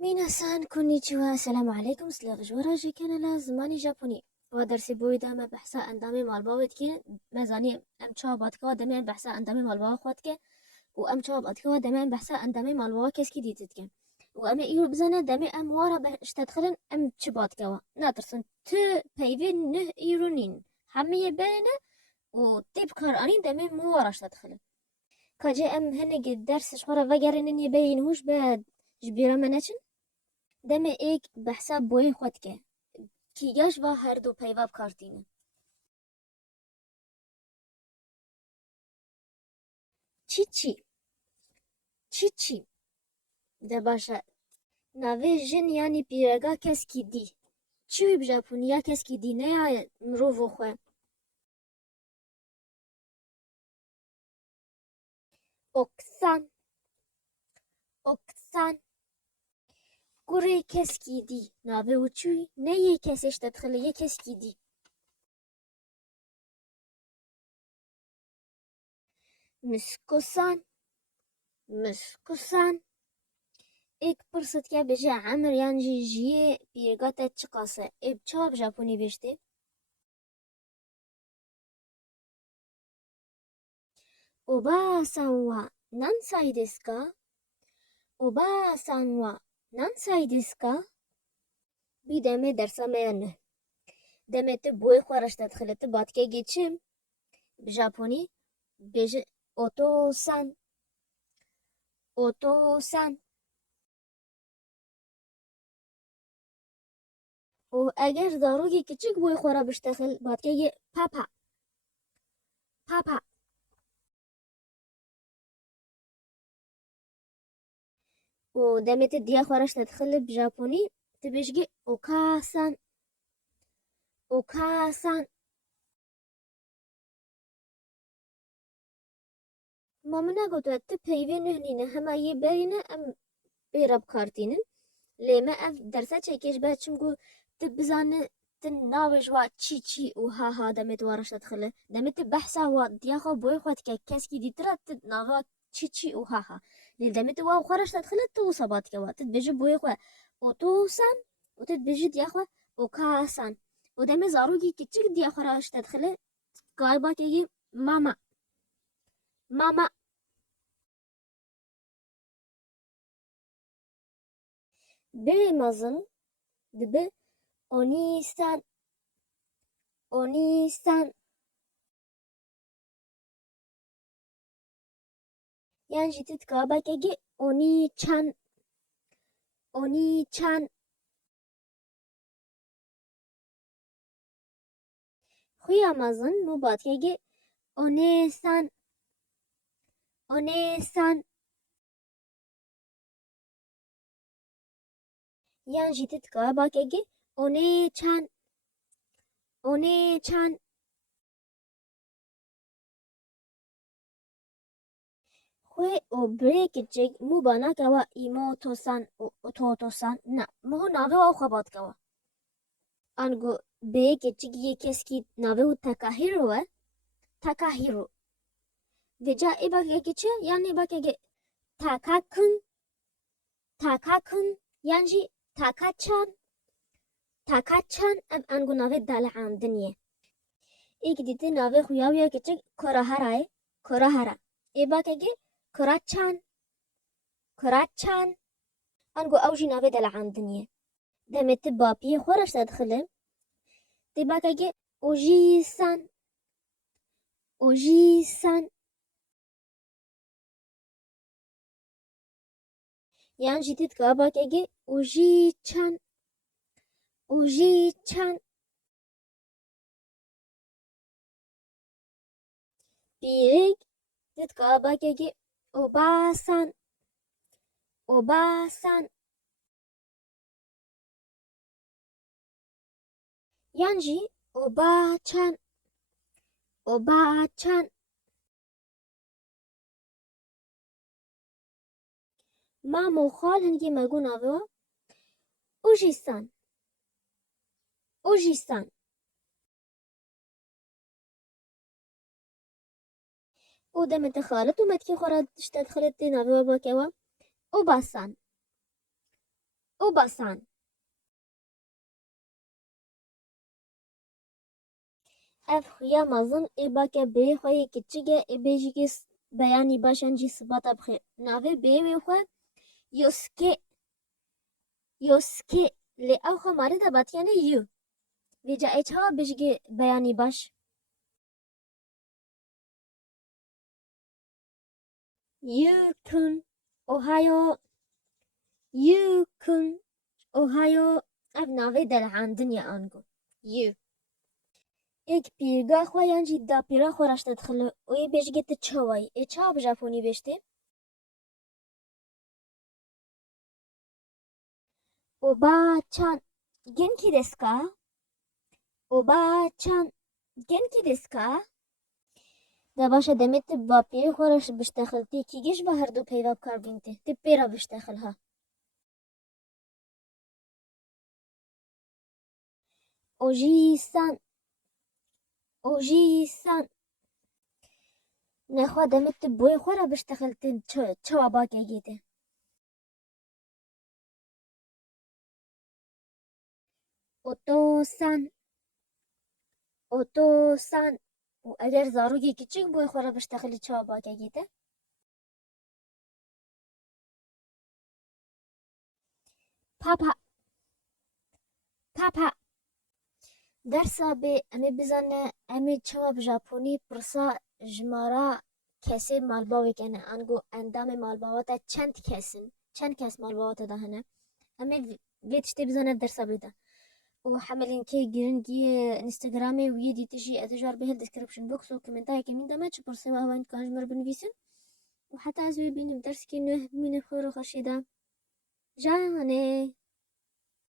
ميناسان كونيتشوا السلام عليكم سلاغ وراجع كان لا زماني جابوني ودرسي بوي دام بحثا اندامي مالباوت كي مزاني ام تشابات كوا دام بحثا اندامي مالباو خوات كي و ام تشابات كوا دام بحثا اندامي مالباو كيس كي ديتت كي و ام يور بزانا دام ام ورا باش تدخلن ام تشبات كوا ناترسن ت بيفين نه ايرونين حمية بينه و تيب قرانين دام مو وراش تدخلن كاجي ام هني درس شورا وگرنن يبينوش بعد جبيرا منچن دم ایک بحثا بوی خود که کیگاش و هر دو پیواب کارتینه چی چی ده باشه نوی جن یعنی پیرگا کس کی دی چیوی بجاپونیا کس کی دی نه یا مروفو خواه اکسان گوره کس کی دی نوی و چوی نه یه کسش تدخله یه کس کی دی مسکوسان ایک پرسد که بجا عمر یعنی جیه پیرگا تا چقاسه اب چاب ژاپنی بشتهおばあさんは何歳ですかおばあさんは何歳ですかبیدمه درسا میانه دمت بوی خورش تدخلت باد که گیچم بژاپنی بج اوتو سان و اگر داروگی کچک بوی خورا بشتخل باد که گی پاپا و دمت دیا خورش تدخل بژاپنی تبشگی اوکاسان مامنا گوتو ات پیوی نهنینه همه یه برینه ام بیراب کارتینن لیمه اف درسا چکش بچم گو تبزانه تناوش وا چی و ها دمت وارش تدخله دمت بحثا وا دیاخو بوی خود که کس کی دیترا تناوا چی و ها لیل دمت وا خورش تدخله تو صبات که وا تبجه بوی خو اوتوسان و تبجه دیاخو اوکاسان و دم زاروگی که چک دیاخوراش تدخله گایبا که ماما birimazın dibi onisan yan jitit kabak egi onichan xuyamazın mubat egi onesan yan jitit kabak egi onechan خو او بریک جگ مو بانا کوا ایموتوسان و اوتوتوسان نه مو ناوه او خبات کوا انگو بریک جگ یه کس کی ناوه او تاکاهیرو وجا ای باگه چه یعنی باگه تاکاکن یعنی تاکاچان اب انگو ناوه دال عندنیه ایک دیده ناوه خویاویه که چه کراهرا ای باگه کراچان انگو اوجی ناوه دال عندنیه دمت بابی خورش تدخله دی باگه اوجیسان یعنی جدید که باگه اوجیچان بیرگ دید که باگه اوباسان یعنی اوباچان ما مخال هنگی مگو ناوه اوجیسان او دمت خالت و متکی خورد تدخلت دی ناوه باکوا اوباسان وباسان. اف خویا مازن ای باکه بی خوی کچیگه ای بیجی که بیانی باشن جی صفات بخیر ناوه بی خو یوسکه یوسکه لی او خو ماره دا باتیانه یو ویجا ای چها بیجی بیانی باش یو کن اوهایو یو کن اوهایو اف ناوه دلعاندن یا آنگو یو ایک پیرگاه خویان جی دا پیرا خورشت دخله و ای بیجی ته چوای ای چها بجاپونی بیشتهおばあちゃん、元気ですかおばあちゃん、元気ですかده باشا دمت با پیر خورش بشتخلتی کیگیش با هر دو پیدا کار بینته تی پیرا بشتخلها اوجی سان اوجی سان نخوا دمت بوی خورا بشتخلتی چوا باکه گیته اوتو سان اوتو سان و اگر زاروگی کچک بوی خورا بشتخلی چوا باکه گیته پاپا پاپا درسا به امی بزنه امی چواب ژاپنی پرسا جمارا کسی مالباوی کنه انگو اندام مالباواتا چند کس مالباواتا دهنه امی ویتشتی بزنه درسا بیده و حملین که گرنگی انستگرامی وی دیتشی اتجار به دیسکریپشن بوکس و کمنتای که من دامه چه پرسه و هواین کانجمر بنویسن و حتی از وی بینیم درس که نه بینه خور و خشیده جانه